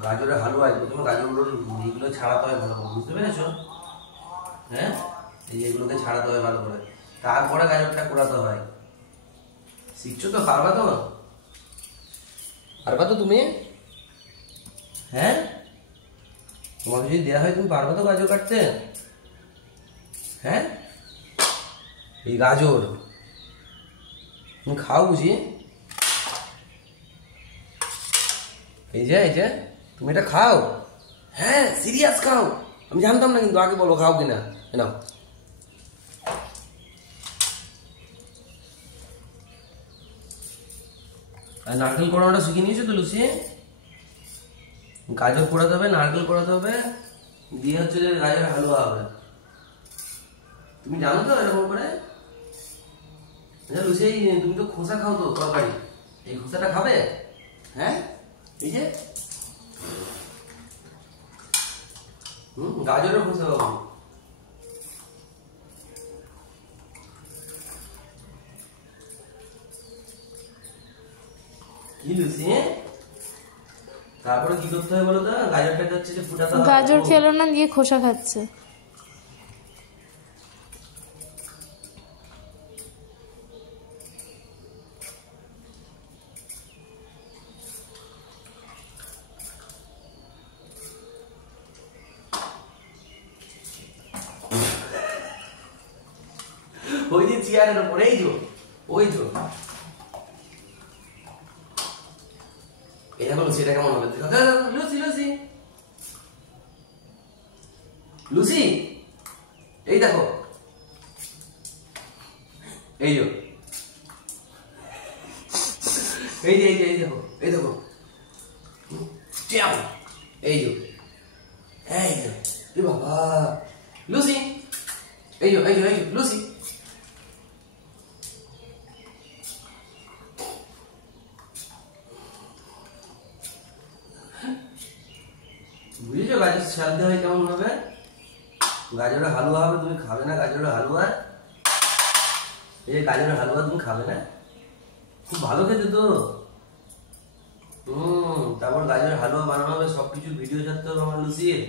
গাজরের হালুয়া প্রথমে গাজরগুলো এইগুলো ছাড়াতে হয় ভালো করে, বুঝতে পেরেছো? হ্যাঁ, এই যে এগুলোকে ছাড়াতে হয় ভালো করে, তারপরে গাজরটা কোরাতে হয়। শিখছো তো? পারবা তো? পারবা তো তুমি? হ্যাঁ, তোমাকে যদি দেওয়া হয় তুমি পারবা তো গাজর কাটতে? হ্যাঁ, এই গাজর তুমি খাও বুঝি? এই যে তুমি এটা খাও? হ্যাঁ, সিরিয়াস খাও? আমি জানতাম না কিন্তু, আগে বলো খাও কিনা। নাও। আর নারকেল কোড়ানোটা শিখে নিয়েছো তো লুচি? গাজর কোড়াতে হবে, নারকেল কোড়াতে হবে, দিয়ে হচ্ছে যে গাজর হালুয়া হবে। তুমি জানো তো এরকম করে? লুচি তুমি তো খোসা খাও তো তরকারি, এই খোসাটা খাবে? হ্যাঁ, এই যে গাজরের খোসা খাবো। কি লুচি? তারপরে কি করতে হবে বলো তো? গাজরটাকে হচ্ছে যে ফুটাতে হবে। গাজর খেলো না, দিয়ে খোসা খাচ্ছে। ওই যে চেয়ারের উপর, এই যে ওই যে এটা লুচি, এটা কেমন হবে? লুচি লুচি লুচি, এই দেখো, এই যে এই দেখো, এই দেখো, এই যে বাবা লুচি, এই যে লুচি। বুঝেছো গাজর ছালতে হয় কেমন হবে? গাজরের হালুয়া হবে, তুমি খাবে না গাজরের হালুয়া? এই গাজরের হালুয়া তুমি খাবে না? খুব ভালো খেতে তো। তারপর গাজরের হালুয়া বানানো হবে, সবকিছু ভিডিও ছাড়তে হবে আমার লুচির।